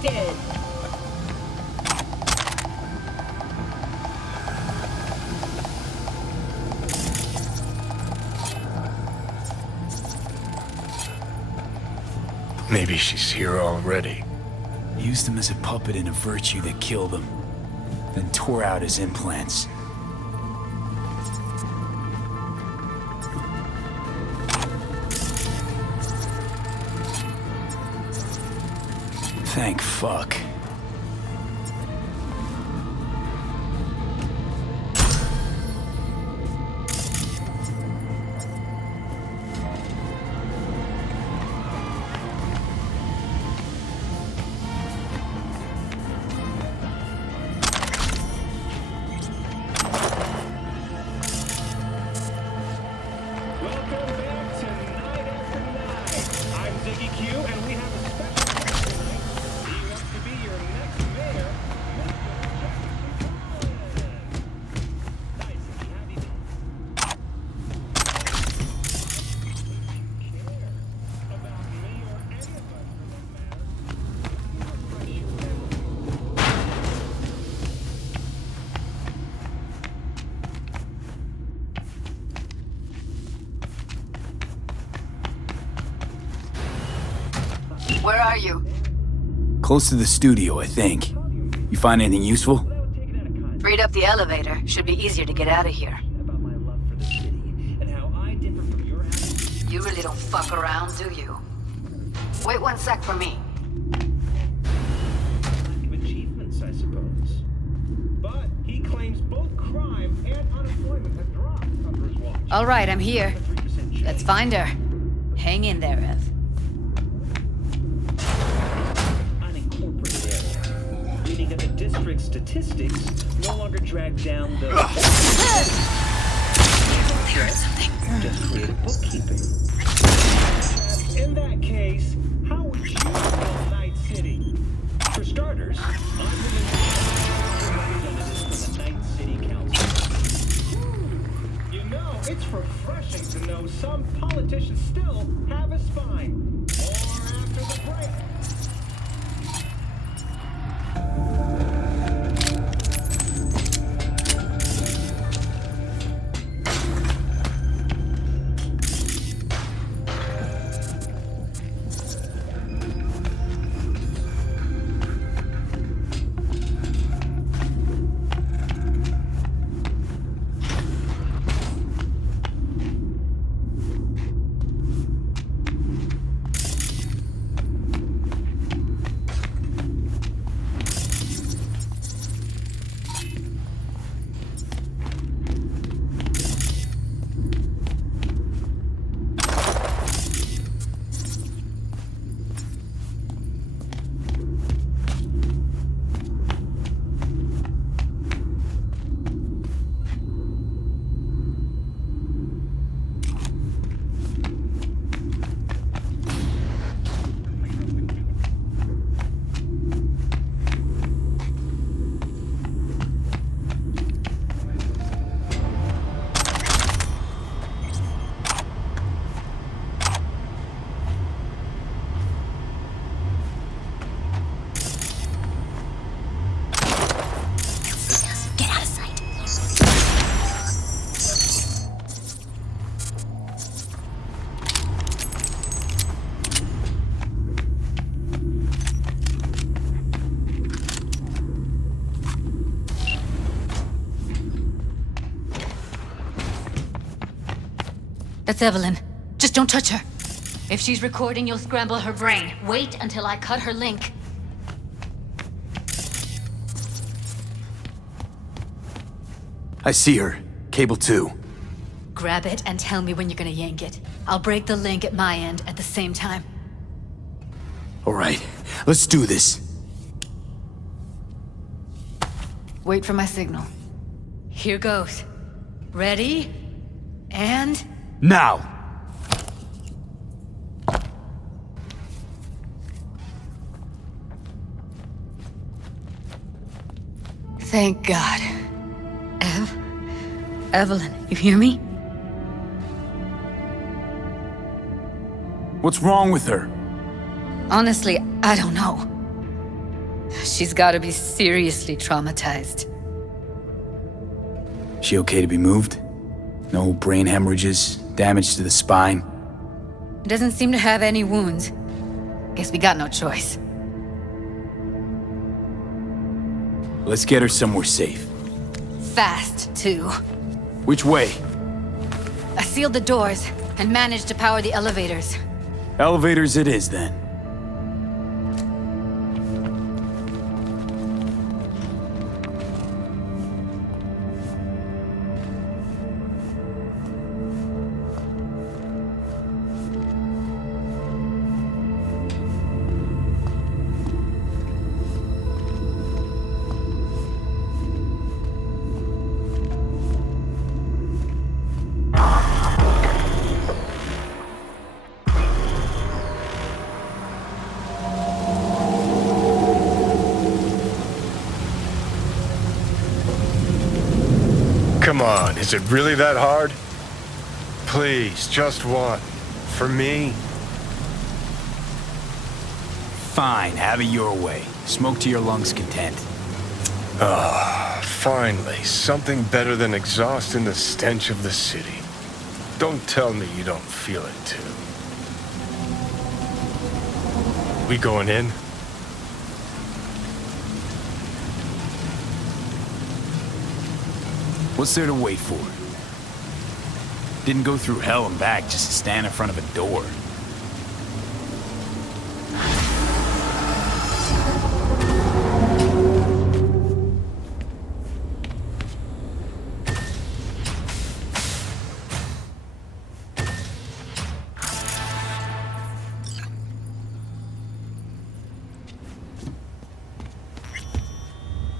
detected! Maybe she's here already. Used him as a puppet in a virtue that killed him, then tore out his implants. Thank fuck. Where are you? Close to the studio, I think. You find anything useful? Freed up the elevator. Should be easier to get out of here. You really don't fuck around, do you? Wait 1 sec for me. Lack of achievements, I suppose. But he claims both crime and unemployment have dropped under his watch. All right, I'm here. Let's find her. Hang in there, Ev. Unincorporated area, meaning that the district's statistics no longer drag down the... They heard something. Just creative bookkeeping. In that case, how would you call Night City? For starters, I'm representatives from the Night City Council. You know, it's refreshing to know some politicians still have a spine. More after the break. That's Evelyn. Just don't touch her. If she's recording, you'll scramble her brain. Wait until I cut her link. I see her. Cable 2. Grab it and tell me when you're gonna yank it. I'll break the link at my end at the same time. Alright, let's do this. Wait for my signal. Here goes. Ready? And... Now! Thank God. Evelyn, you hear me? What's wrong with her? Honestly, I don't know. She's gotta be seriously traumatized. She okay to be moved? No brain hemorrhages, damage to the spine? Doesn't seem to have any wounds. Guess we got no choice. Let's get her somewhere safe. Fast, too. Which way? I sealed the doors and managed to power the elevators. Elevators it is, then. Come on, is it really that hard? Please, just one. For me? Fine, have it your way. Smoke to your lungs' content. Finally, something better than exhaust in the stench of the city. Don't tell me you don't feel it too. We going in? What's there to wait for? Didn't go through hell and back just to stand in front of a door.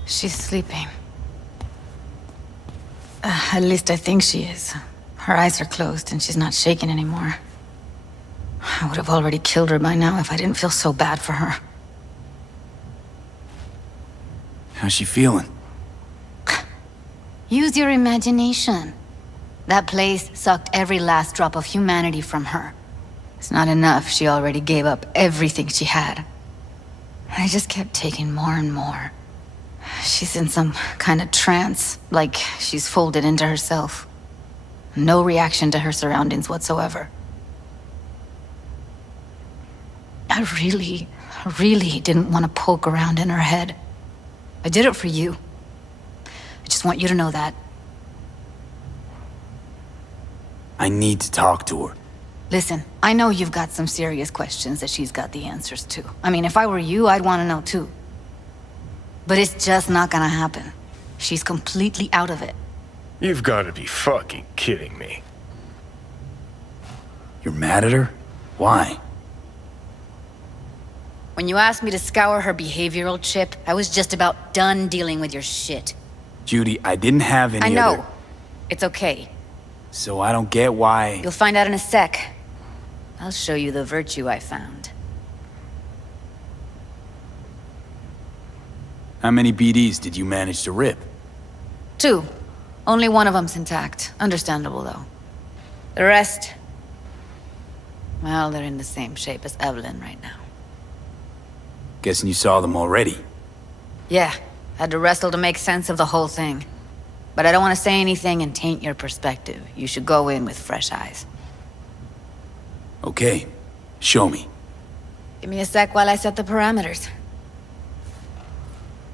She's sleeping. At least I think she is. Her eyes are closed and she's not shaking anymore. I would have already killed her by now if I didn't feel so bad for her. How's she feeling? Use your imagination. That place sucked every last drop of humanity from her. It's not enough, she already gave up everything she had. I just kept taking more and more. She's in some kind of trance, like she's folded into herself. No reaction to her surroundings whatsoever. I really didn't want to poke around in her head. I did it for you. I just want you to know that. I need to talk to her. Listen, I know you've got some serious questions that she's got the answers to. I mean, if I were you, I'd want to know too. But it's just not gonna happen. She's completely out of it. You've got to be fucking kidding me. You're mad at her? Why? When you asked me to scour her behavioral chip, I was just about done dealing with your shit. Judy, I didn't have any I know. other... It's okay. So I don't get why... You'll find out in a sec. I'll show you the virtue I found. How many BDs did you manage to rip? 2. Only one of them's intact. Understandable, though. The rest... well, they're in the same shape as Evelyn right now. Guessing you saw them already. Yeah, had to wrestle to make sense of the whole thing. But I don't want to say anything and taint your perspective. You should go in with fresh eyes. Okay, show me. Give me a sec while I set the parameters.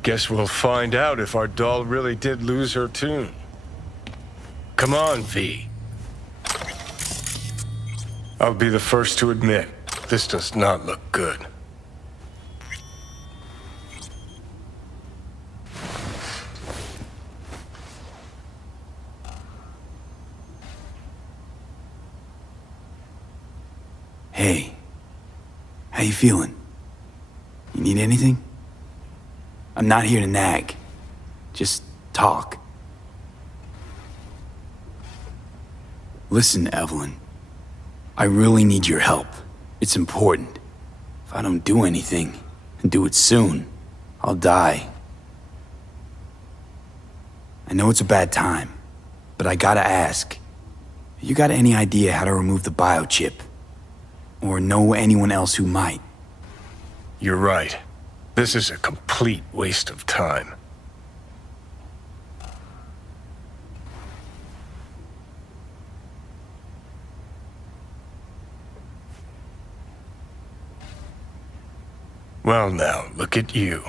Guess we'll find out if our doll really did lose her tune. Come on, V. I'll be the first to admit, this does not look good. Hey, how you feeling? You need anything? I'm not here to nag. Just talk. Listen, Evelyn. I really need your help. It's important. If I don't do anything, and do it soon, I'll die. I know it's a bad time, but I gotta ask. You got any idea how to remove the biochip? Or know anyone else who might? You're right. This is a complete waste of time. Well now, look at you.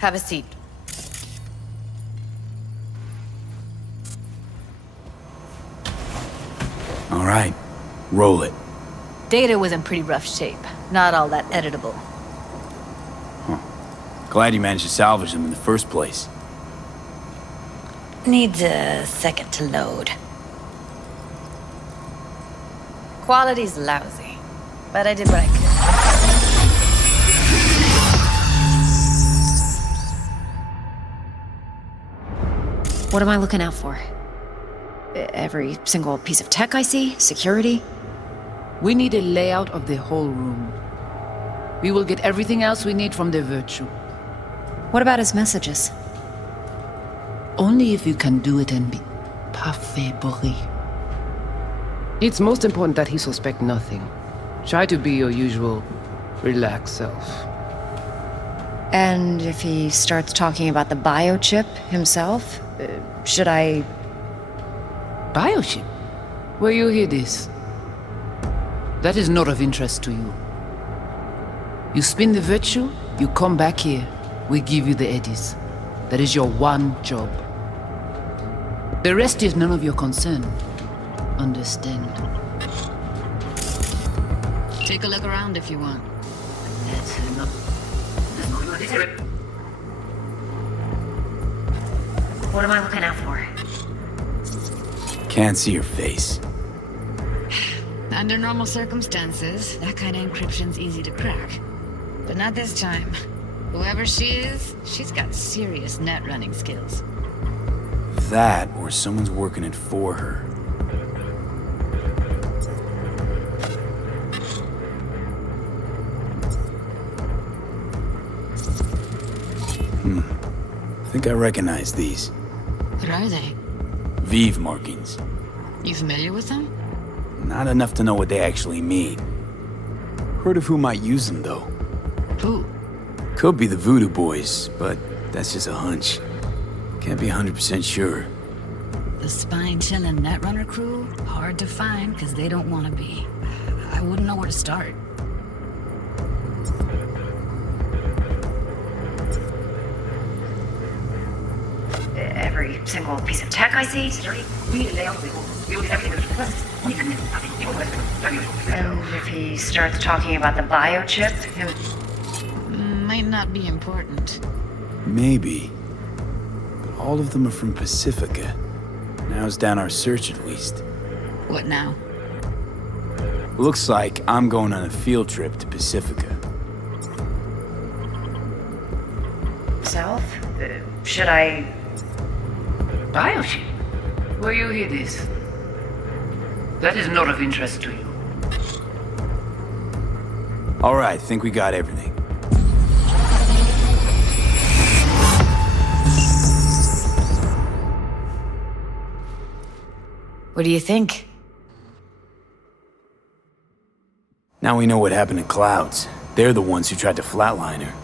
Have a seat. All right, roll it. Data was in pretty rough shape. Not all that editable. Glad you managed to salvage them in the first place. Needs a second to load. Quality's lousy, but I did what I could. What am I looking out for? Every single piece of tech I see? Security? We need a layout of the whole room. We will get everything else we need from the virtue. What about his messages? Only if you can do it and be parfait bourré. It's most important that he suspect nothing. Try to be your usual, relaxed self. And if he starts talking about the biochip himself, should I... Biochip? Where you hear this? That is not of interest to you. You spin the virtue, you come back here, we give you the eddies. That is your one job. The rest is none of your concern. Understand? Take a look around if you want. What am I looking out for? Can't see your face. Under normal circumstances, that kind of encryption's easy to crack. But not this time. Whoever she is, she's got serious net running skills. That, or someone's working it for her. I think I recognize these. What are they? Vive markings. You familiar with them? Not enough to know what they actually mean. Heard of who might use them, though. Who? Could be the Voodoo Boys, but that's just a hunch. Can't be 100% sure. The spine-chilling Netrunner crew, hard to find because they don't want to be. I wouldn't know where to start. Every single piece of tech I see, security. And if he starts talking about the biochip, Might not be important. Maybe. But all of them are from Pacifica. Now's down our search at least. What now? Looks like I'm going on a field trip to Pacifica. South? Should I... Bioship? Where you hear this? That is not of interest to you. Alright, think we got everything. What do you think? Now we know what happened to Clouds. They're the ones who tried to flatline her.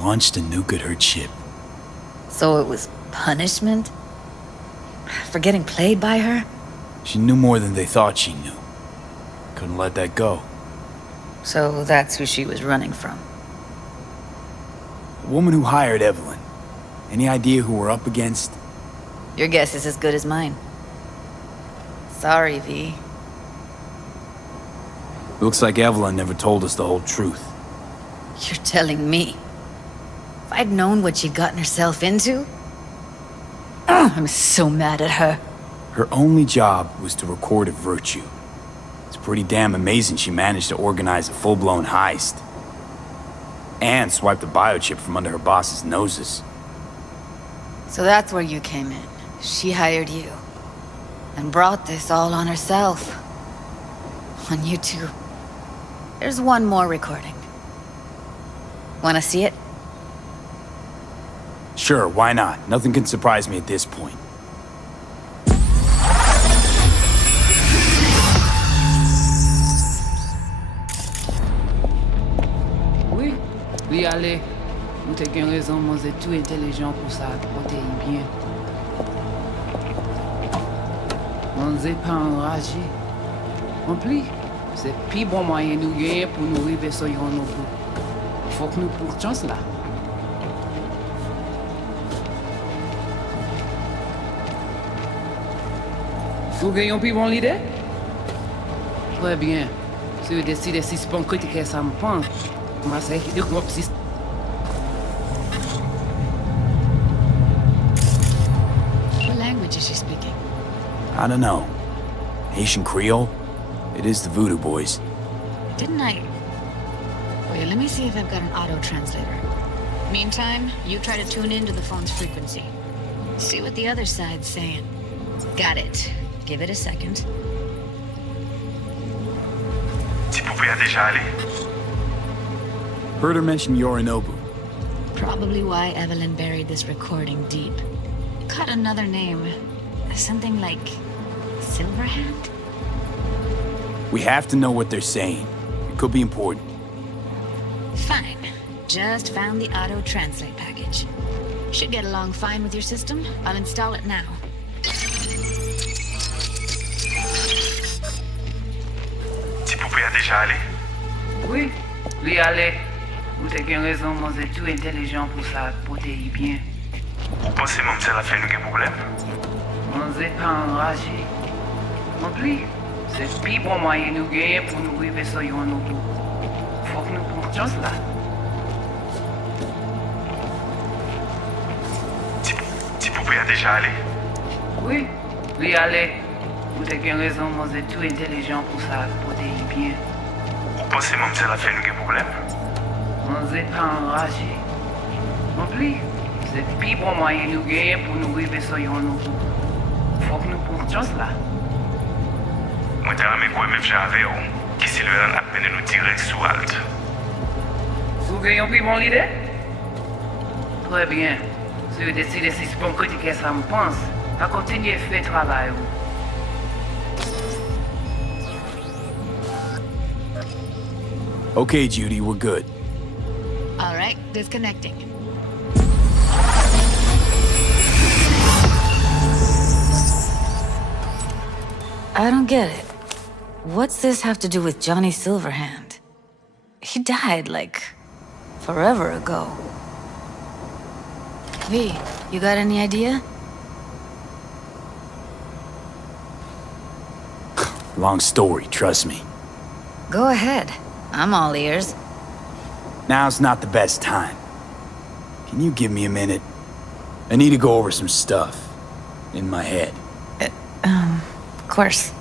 Launched a nuke at her ship. So it was punishment? For getting played by her? She knew more than they thought she knew. Couldn't let that go. So that's who she was running from. The woman who hired Evelyn. Any idea who we're up against? Your guess is as good as mine. Sorry, V. Looks like Evelyn never told us the whole truth. You're telling me. If I'd known what she'd gotten herself into... I'm so mad at her. Her only job was to record a virtue. It's pretty damn amazing she managed to organize a full-blown heist. And swipe the biochip from under her boss's noses. So that's where you came in. She hired you. And brought this all on herself. On you two. There's one more recording. Wanna see it? Sure, why not? Nothing can surprise me at this point. Oui, oui, allez. Vous t'es qu'une raison, moi, c'est tout intelligent pour ça, portez bien. On n'est pas enragé. En plus, c'est plus bon moyen nous gagner pour nous arriver sur nos bouts. Faut que nous pourtions cela. Vous gagnez plus bon l'idée? Très bien. Si vous décidez si c'est bon critiquer ça me pense, moi c'est de gros si. What language is she speaking? I don't know. Haitian Creole? It is the Voodoo Boys. Didn't I... Wait, let me see if I've got an auto-translator. Meantime, you try to tune into the phone's frequency. See what the other side's saying. Got it. Give it a second. Petit poupée a déjà allé. Heard her mention Yorinobu. Probably why Evelyn buried this recording deep. Caught another name. Something like... Silverhand? We have to know what they're saying. It could be important. Fine. Just found the auto-translate package. Should get along fine with your system. I'll install it now. Petit poupée a déjà allé. Oui, lui allez. Vous t'es qu'une raison, moi c'est tout intelligent pour ça, portez bien. Vous pensez même que ça a fait nous un problème? On n'est pas enragé. En plus, c'est plus bon moyen nous gagner pour nous arriver sur nos bouts. Faut que nous pourtions cela. Petit poupée a déjà allé. Oui, lui allez. Vous t'es qu'une raison, moi c'est tout intelligent pour ça, portez bien. Vous pensez même que ça a fait nous un problème? On n'est pas enragé. En plus, c'est plus bon moyen nous gagner pour nous arriver sur nos bouts. Faut que nous pourtions cela. Moi, t'as ramé quoi même j'avais, qui s'est levé à peine nous tirer sous halte. Vous gagnez plus bon l'idée? Très bien. Si vous décidez si c'est bon critiquer ça me pense, à continuer à faire le travail. Okay, Judy, we're good. All right, disconnecting. I don't get it. What's this have to do with Johnny Silverhand? He died, like, forever ago. V, you got any idea? Long story, trust me. Go ahead. I'm all ears. Now's not the best time. Can you give me a minute? I need to go over some stuff. In my head. Of course.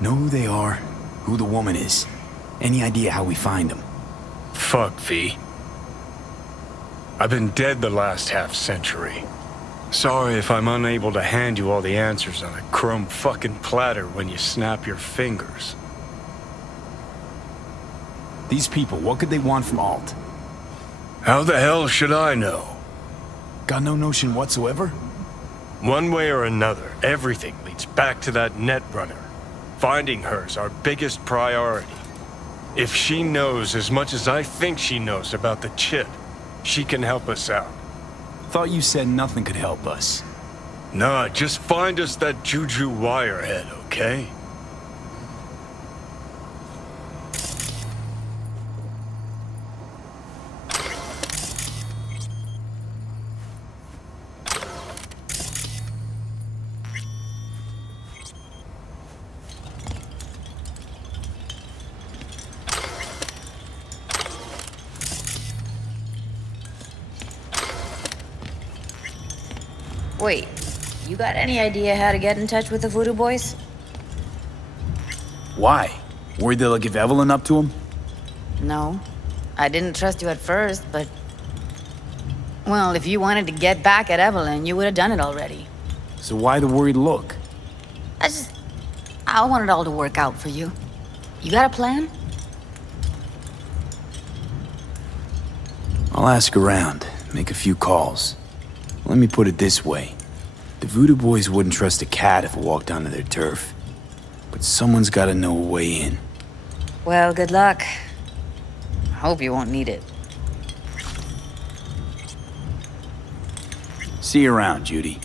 Know who they are? Who the woman is? Any idea how we find them? Fuck, V. I've been dead the last half-century. Sorry if I'm unable to hand you all the answers on a chrome fucking platter when you snap your fingers. These people, what could they want from Alt? How the hell should I know? Got no notion whatsoever? One way or another, everything leads back to that Netrunner. Finding her's our biggest priority. If she knows as much as I think she knows about the chip, she can help us out. Thought you said nothing could help us. Nah, just find us that Juju wirehead, okay? Wait, you got any idea how to get in touch with the Voodoo Boys? Why? Worried they'll give Evelyn up to him? No. I didn't trust you at first, but... Well, if you wanted to get back at Evelyn, you would have done it already. So why the worried look? I want it all to work out for you. You got a plan? I'll ask around, make a few calls. Let me put it this way. The Voodoo Boys wouldn't trust a cat if it walked onto their turf. But someone's gotta know a way in. Well, good luck. Hope you won't need it. See you around, Judy.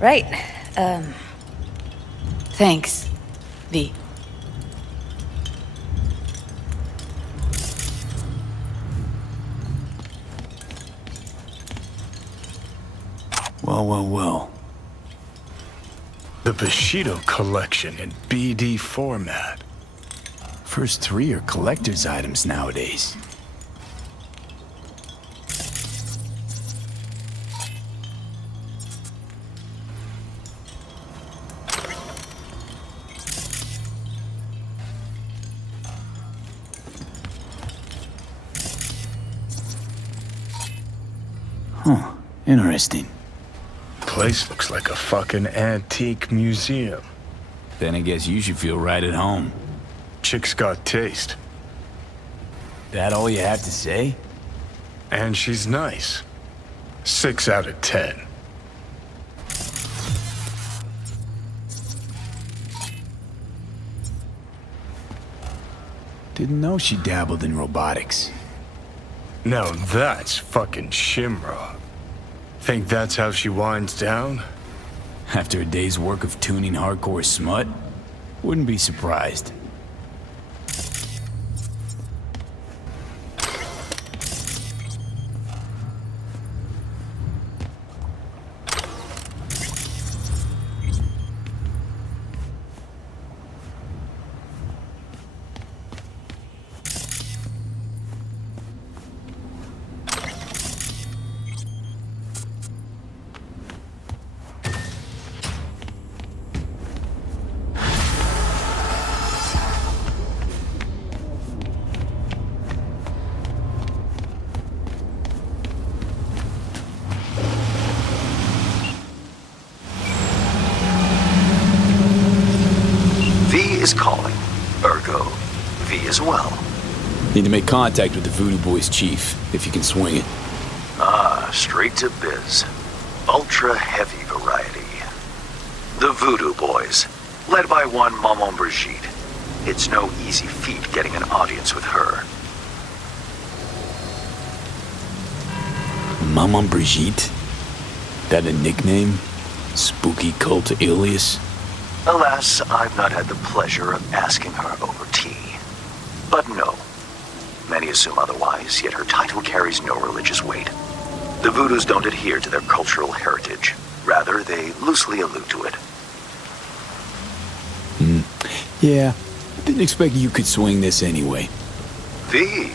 Right. Thanks, V. Well. The Bushido collection in BD format. First 3 are collector's items nowadays. Huh, interesting. Place looks like a fucking antique museum. Then I guess you should feel right at home. Chick's got taste. That all you have to say? And she's nice. 6 out of 10. Didn't know she dabbled in robotics. Now that's fucking Shimra. Think that's how she winds down? After a day's work of tuning hardcore smut? Wouldn't be surprised. Is calling. Ergo, V as well. Need to make contact with the Voodoo Boys chief, if you can swing it. Ah, straight to biz. Ultra heavy variety. The Voodoo Boys, led by one Maman Brigitte. It's no easy feat getting an audience with her. Maman Brigitte? That a nickname? Spooky cult alias? Alas, I've not had the pleasure of asking her over tea. But no. Many assume otherwise, yet her title carries no religious weight. The Voodoos don't adhere to their cultural heritage. Rather, they loosely allude to it. Yeah, didn't expect you could swing this anyway. V?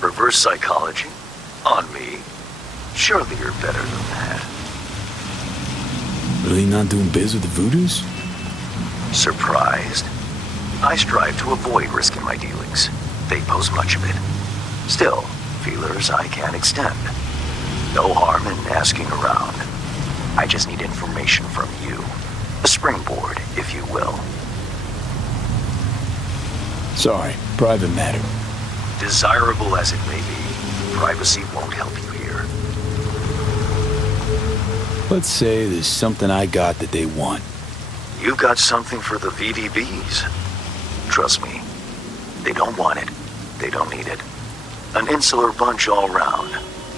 Reverse psychology? On me? Surely you're better than that. Really not doing biz with the Voodoos? Surprised? I strive to avoid risking my dealings. They pose much of it. Still, feelers I can extend. No harm in asking around. I just need information from you. A springboard, if you will. Sorry, private matter. Desirable as it may be, privacy won't help you here. Let's say there's something I got that they want. You got something for the VDBs. Trust me, they don't want it. They don't need it. An insular bunch all round.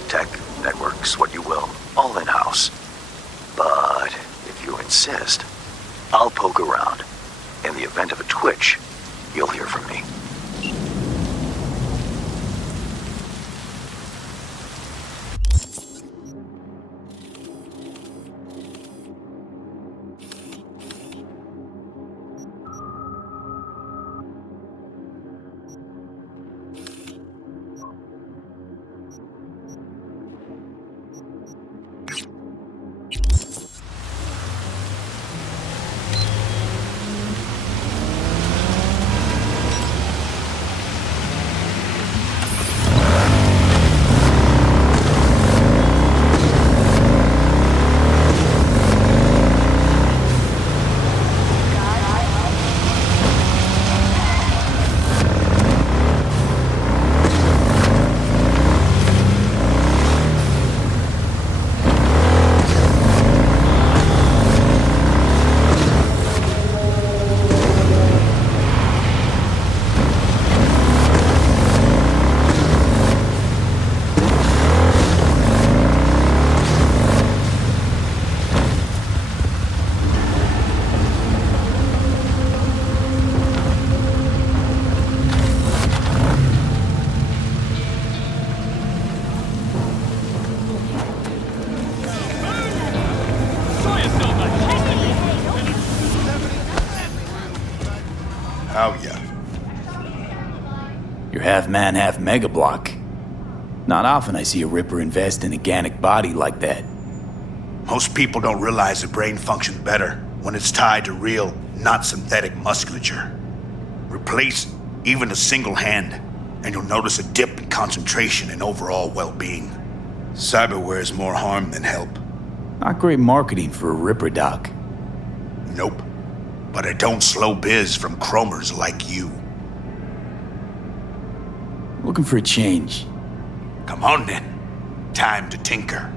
Tech, networks, what you will, all in-house. But if you insist, I'll poke around. In the event of a twitch, you'll hear from me. Half man, half mega block. Not often I see a Ripper invest in a organic body like that. Most people don't realize the brain functions better when it's tied to real, not synthetic musculature. Replace even a single hand, and you'll notice a dip in concentration and overall well-being. Cyberware is more harm than help. Not great marketing for a Ripper doc. Nope. But it don't slow biz from chromers like you. Looking for a change. Come on then. Time to tinker.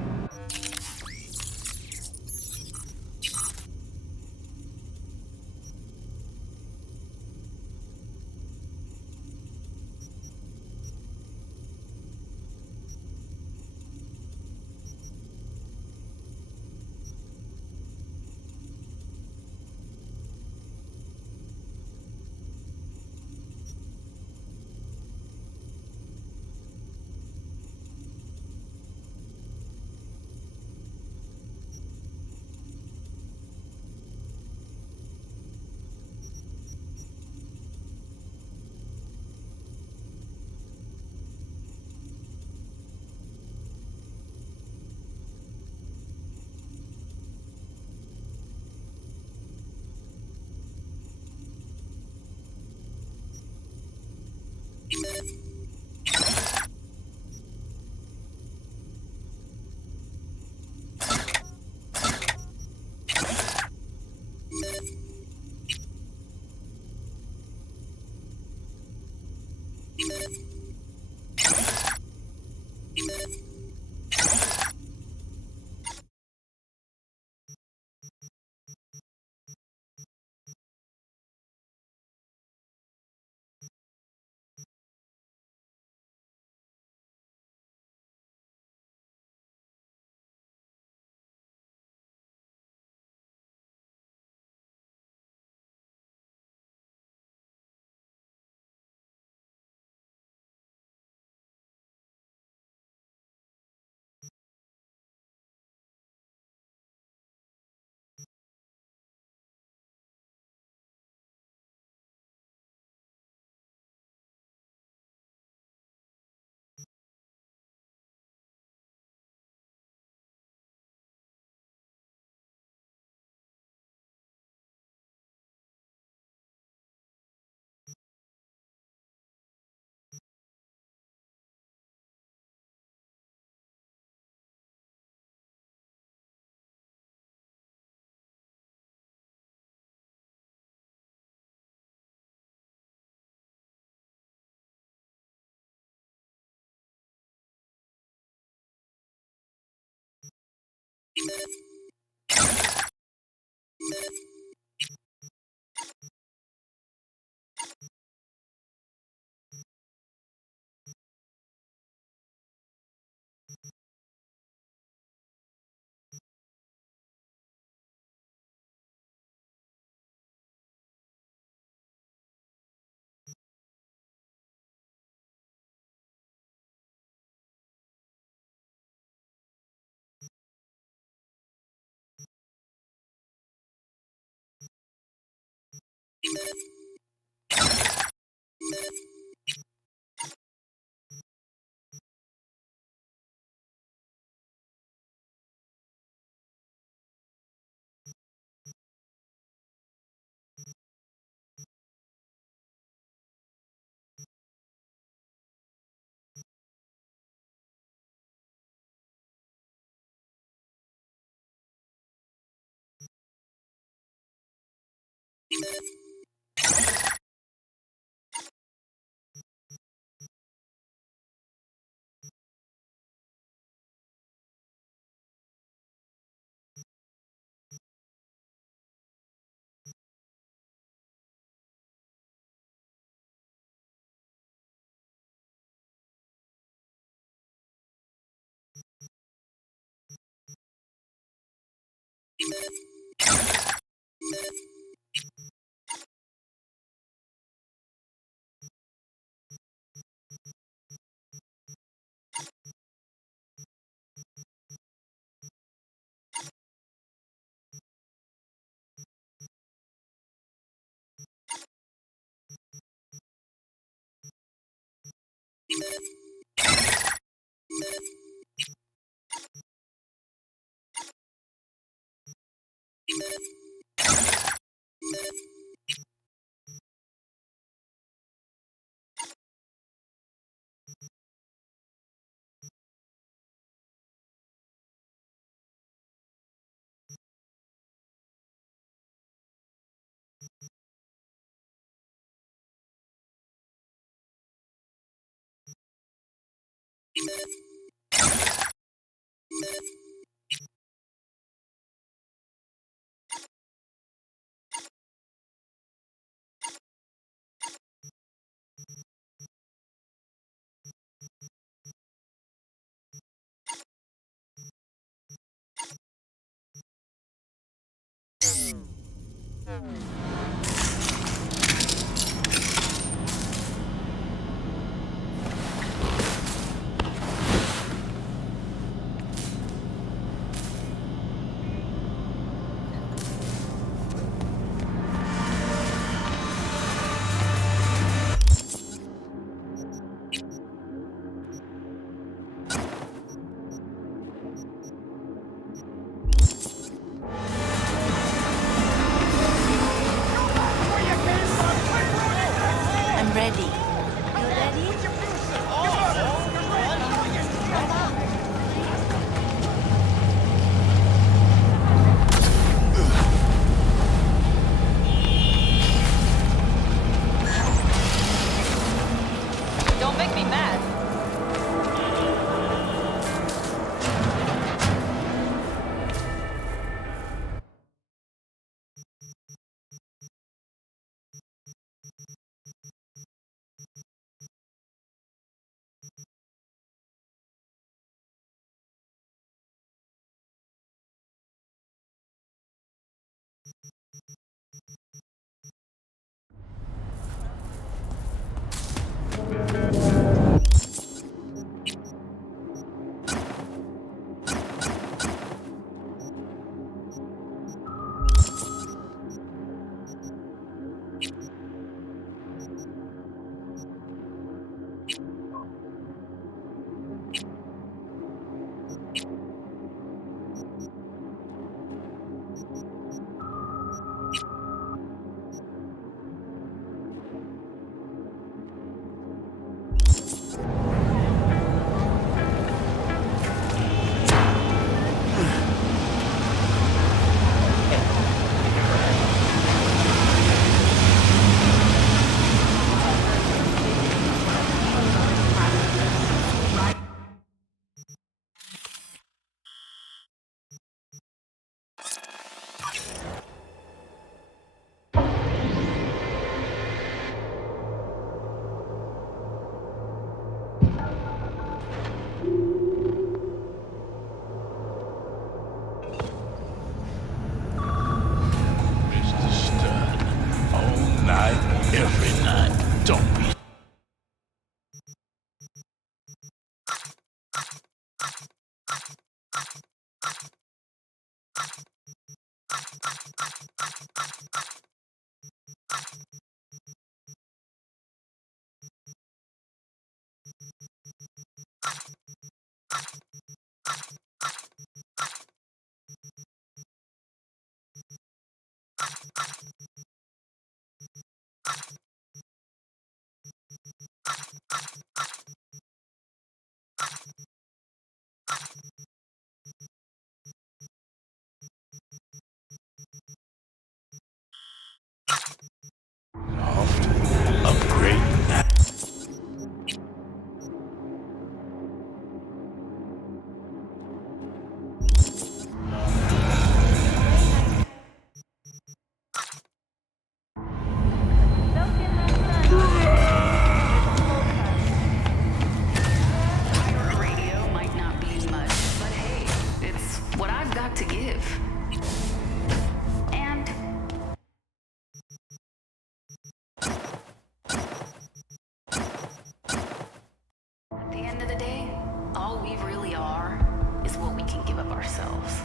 is what we can give of ourselves.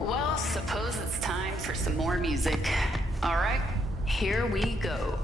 Well, suppose it's time for some more music. All right, here we go.